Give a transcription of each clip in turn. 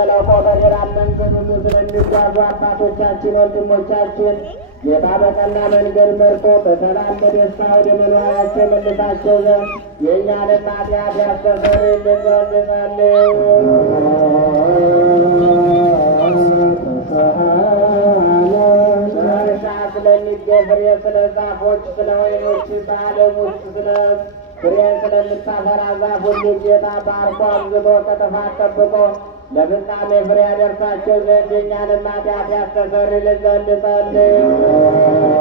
ሸለቆ በሌላም መንገድ ሁሉ ስለሚጓዙ አባቶቻችን ወንድሞቻችን ጌታ በቀና መንገድ መርቶ በሰላም በደስታ ወደ መኖሪያቸው መልሳቸው ዘንድ የእኛንም ኃጢአት ያስተሰርይልን ዘንድ ጸልዩ። በእርሻ ስለሚገኝ ፍሬ፣ ስለ ዛፎች፣ ስለ ወይኖች፣ በዓለም ውስጥ ስለ ፍሬ ስለምታፈራ ዛፍ ሁሉ ጌታ ባርኮ አብዝቶ ከጥፋት ጠብቆ ለፍጻሜ ፍሬ ያደርሳቸው ዘንድ የእኛንም ኃጢአት ያስተሰርይልን ዘንድ ጸልዩ።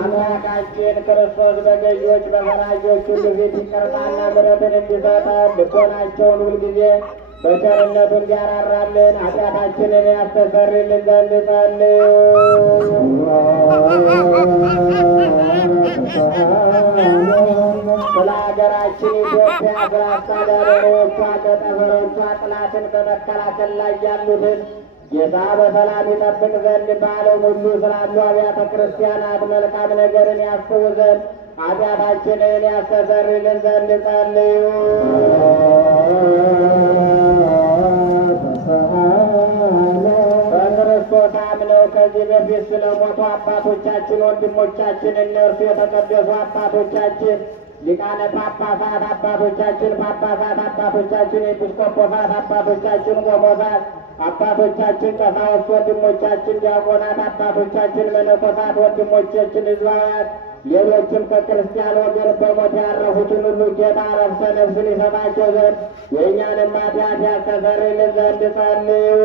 አምላካችን ክርስቶስ በገዢዎች በፈራጆች ሁሉ ፊት ይቅርታና ምሕረትን እንዲሰጠን ልቦናቸውን ሁልጊዜ በቸርነቱ እንዲያራራልን ኃጢአታችንን ያስተሰርይልን ዘንድ ጸልዩ። ስለ ሀገራችን ኢትዮጵያ ስለ አስተዳዳሪዎቿ ከጠፈሮቿ ጠላትን በመከላከል ላይ ያሉትን ጌታ በሰላም ይጠብቅ ዘንድ በዓለም ሁሉ ስላሉ አብያተ ክርስቲያናት መልካም ነገርን ያስቡ ዘንድ ኃጢአታችንን ያስተሰርይልን ዘንድ ጸልዩ። በክርስቶስ አምነው ከዚህ በፊት ስለ ሞቱ አባቶቻችን ወንድሞቻችን እነርሱ የተቀደሱ አባቶቻችን ሊቃነ ጳጳሳት አባቶቻችን ጳጳሳት አባቶቻችን ኤጲስቆጶሳት አባቶቻችን ቆሞሳት አባቶቻችን ቀሳውስት ወንድሞቻችን ዲያቆናት አባቶቻችን መነኮሳት ወንድሞቻችን ሕዝባውያን ሌሎችም ከክርስቲያን ወገን በሞት ያረፉትን ሁሉ ጌታ ዕረፍተ ነፍስን ይሰጣቸው ዘንድ የእኛንም ኃጢአት ያስተሰርይልን ዘንድ ጸልዩ።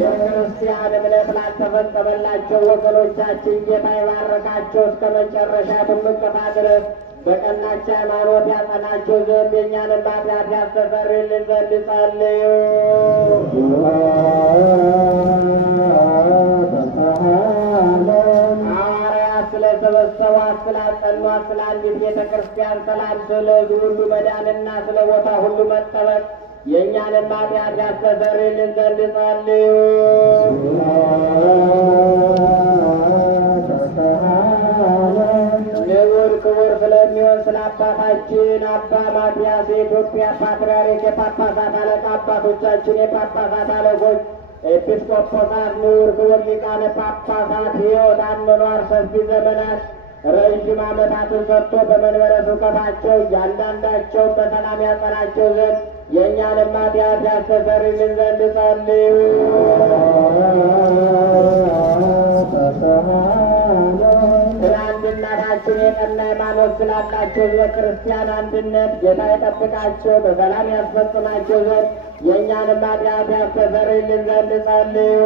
የክርስቲያን እምነት ላልተፈጸመላቸው ወገኖቻችን ጌታ ይባርካቸው እስከ መጨረሻ ትምቅታ ድረስ በቀናች ሃይማኖት ያጸናቸው ዘንድ የእኛንም ኃጢአት ያስተሰርይልን ዘንድ ጸልዩ። ሐዋርያት ስለሰበሰቧት ስላጸኗት ስለ አንዲት ቤተ ክርስቲያን ሰላም፣ ስለ ሕዝብ ሁሉ መዳንና ስለ ቦታ ሁሉ መጠበቅ የእኛንም ኃጢአት ያስተሰርይልን ዘንድ ጸልዩ። ንዑድ ክቡር ስለሚሆን ስለ አባታችን አባ ማትያስ የኢትዮጵያ ፓትርያርክ የጳጳሳት አለቃ አባቶቻችን የጳጳሳት አለቆች ኤጲስቆጶሳት ንዑድ ክቡር ሊቃነ ጳጳሳት ሕይወት አኗኗር ሰፊ ዘመናት ረዥም ዓመታትን ሰጥቶ በመንበረ ስብከታቸው እያንዳንዳቸውን በሰላም ያጸናቸው ዘንድ የእኛንም ኃጢአት ያስተሰርይልን ዘንድ ጸልዩ። ስለ አንድነታችን የቀና ሃይማኖት ስላላቸው ሕዝበ ክርስቲያን አንድነት ጌታ ይጠብቃቸው በሰላም ያስፈጽማቸው ዘንድ የእኛንም ኃጢአት ያስተሰርይልን ዘንድ ጸልዩ።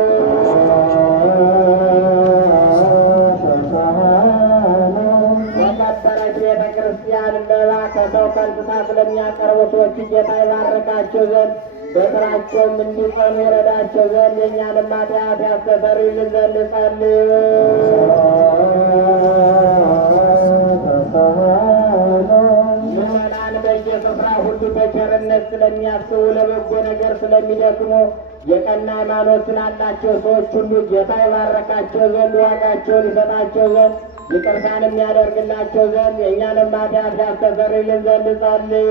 በከበረች ቤተ ክርስቲያን መባ ከሰው ከእንስሳ ስለሚያቀርቡ ሰዎች ጌታ ይባርካቸው ዘንድ በሥራቸውም እንዲጸኑ ይረዳቸው ዘንድ የእኛንም ኃጢአት ያስተሰርይልን ዘንድ ጸልዩ። ምዕመናን በየስፍራ ሁሉ በቸርነት ስለሚያስቡ ለበጎ ነገር ስለሚደክሙ የቀና ሃይማኖት ስላላቸው ሰዎች ሁሉ ጌታ ይባርካቸው ዘንድ ዋጋቸውን ይሰጣቸው ዘንድ ይቅርታንም ያደርግላቸው ዘንድ የእኛንም ኃጢአት ያስተሰርይልን ዘንድ ጸልዩ።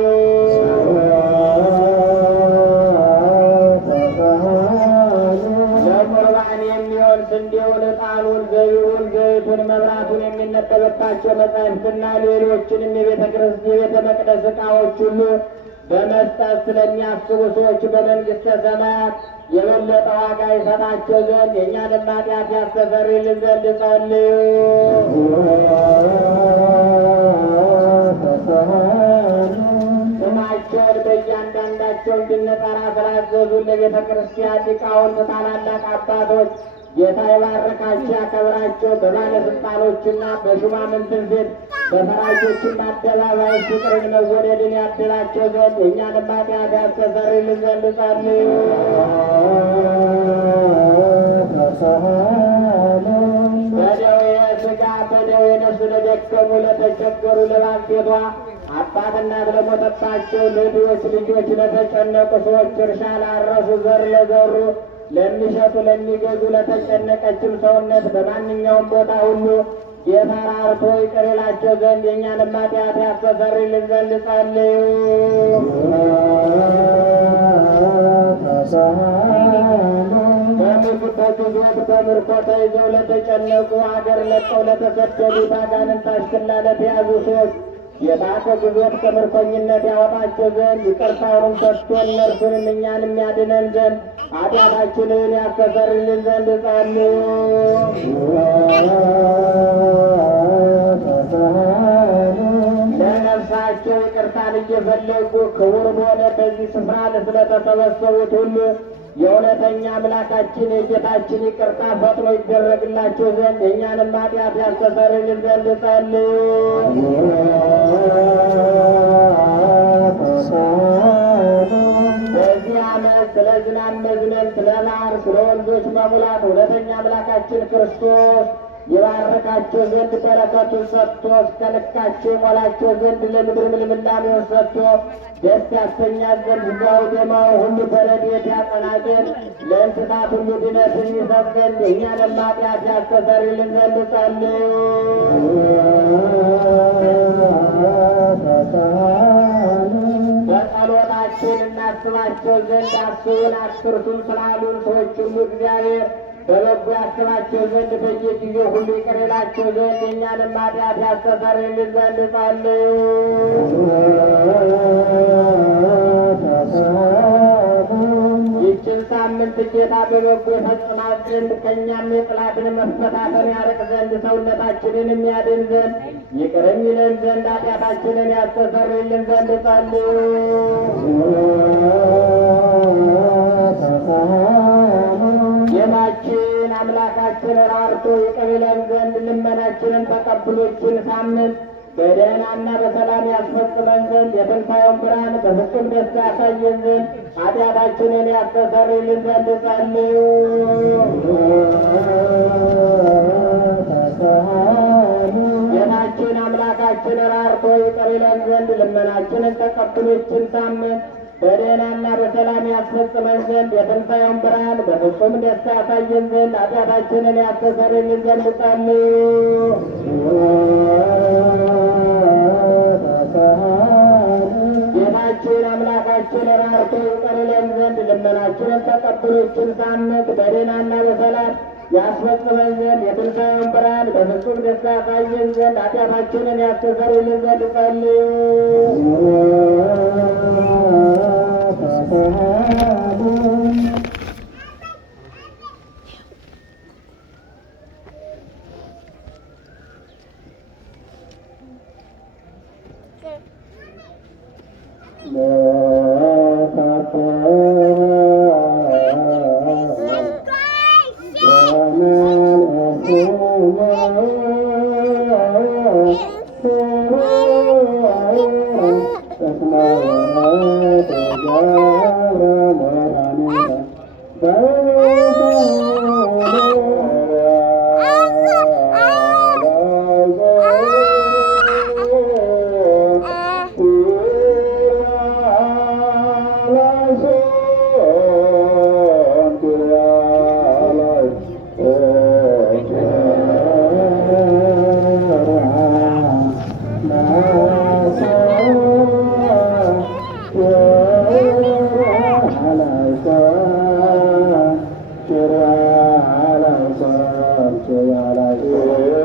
ለቁርባን የሚሆን ስንዴውን፣ ዕጣኑን፣ ዘቢቡን፣ ዘይቱን፣ መብራቱን የሚነበብባቸው መጻሕፍትና ሌሎችንም የቤተ መቅደስ ዕቃዎች ሁሉ በመስጠት ስለሚያስቡ ሰዎች በመንግሥተ ሰማያት የበለጠ ዋጋ ይሰጣቸው ዘንድ የእኛንም ኃጢአት ያስተሰርይልን ዘንድ ጸልዩ። ስማቸውን በእያንዳንዳቸው እንድንጠራ ስላዘዙን ለቤተ ክርስቲያን ሊቃውንት ታላላቅ አባቶች ጌታ ይባርካቸው ያከብራቸው። በባለስልጣኖችና በሹማምንትን ፊት በፈራጆችም አደባባይ ፍቅርን መወደድን ያድላቸው ዘንድ የእኛንም ኃጢአት ያስተሰርይልን ዘንድ ጸልዩ። በደዌ ሥጋ በደዌ ነፍስ ለደከሙ ለተቸገሩ ለባልቴቷ አባትና ለሞተባቸው ለድሆች ልጆች ለተጨነቁ ሰዎች እርሻ ላረሱ ዘር ለዘሩ ለሚሸጡ ለሚገዙ ለተጨነቀችም ሰውነት በማንኛውም ቦታ ሁሉ የተራርቶ ይቅር ይላቸው ዘንድ የእኛንም ኃጢአት ያስተሰርይልን ዘንድ ጸልዩ። በምግበትዞት በምርኮ ተይዘው ለተጨነቁ አገር ለቀው ለተሰደዱ ባጋንንት አሽክላ ለተያዙ ሰዎች ጌታ ከግዞት ከምርኮኝነት ያወጣቸው ዘንድ ይቅርታውንም ሰጥቶ እነርሱንም እኛንም ያድነን ዘንድ ኃጢአታችንን ያስተሰርይልን ዘንድ ጸልዩ። ለነፍሳቸው ይቅርታን እየፈለጉ ክቡር በሆነ በዚህ ስፍራ ስለተሰበሰቡት ሁሉ የእውነተኛ አምላካችን የጌታችን ይቅርታ ፈጥኖ ይደረግላቸው ዘንድ የእኛንም ኃጢአት ያስተሰርይልን ዘንድ ጸልዩ። በዚህ ዓመት ስለ ዝናብ መዝነብ፣ ስለ ማር፣ ስለ ወንዞች መሙላት እውነተኛ አምላካችን ክርስቶስ የባረካቸው ዘንድ በረከቱን ሰጥቶ እስከ ልካቸው የሞላቸው ዘንድ ለምድር ልምላሜውን ሰጥቶ ደስ ያሰኛት ዘንድ ሥጋው ደማው ሁሉ በረድኤት ያጸና ዘንድ ለእንስሳት ሁሉ ድነትን ይሰጥ ዘንድ የእኛንም ኃጢአት ያስተሰርይልን ዘንድ ጸልዩ። በጸሎታችን እናስባቸው ዘንድ አስቡን አትርሱን ስላሉን ሰዎች ሁሉ እግዚአብሔር በበጎ ያስባቸው ዘንድ በየጊዜው ሁሉ ይቅር ይላቸው ዘንድ የእኛንም ኃጢአት ያስተሰርይልን ዘንድ ጸልዩ። ይህችን ሳምንት ጌታ በበጎ የፈጽማት ዘንድ ከእኛም የጠላትን መፈታተን ያርቅ ዘንድ ሰውነታችንን የሚያድን ዘንድ ይቅርም ይለን ዘንድ ኃጢአታችንን ያስተሰርይልን ዘንድ ጸልዩ። ጌታችን አምላካችን ራርቶ ይቅር ይለን ዘንድ ልመናችንን ተቀብሎችን ሳምንት በደህናና በሰላም ያስፈጽመን ዘንድ የትንሣኤውን ብርሃን በፍጹም ደስታ ያሳየን ዘንድ ኃጢአታችንን ያስተሰርይልን ዘንድ ጸልዩ። ጌታችን አምላካችን ራርቶ ይቅር ይለን ዘንድ ልመናችንን ተቀብሎችን ሳምንት በደህናና በሰላም ያስፈጽመን ዘንድ የትንሣኤውን ብርሃን በፍጹም ደስታ ያሳየን ዘንድ ኃጢአታችንን ያስተሰርይልን ዘንድ ጸልዩ። ጌታችን አምላካችን ራርቶ ይቅር ይለን ዘንድ ልመናችንን ተቀብሎችን ሳምንት በደህናና በሰላም ያስፈጽመን ዘንድ የትንሣኤውን ብርሃን በፍጹም ደስታ ያሳየን ዘንድ ኃጢአታችንን ያስተሰርይልን ዘንድ ጸልዩ። Yeah.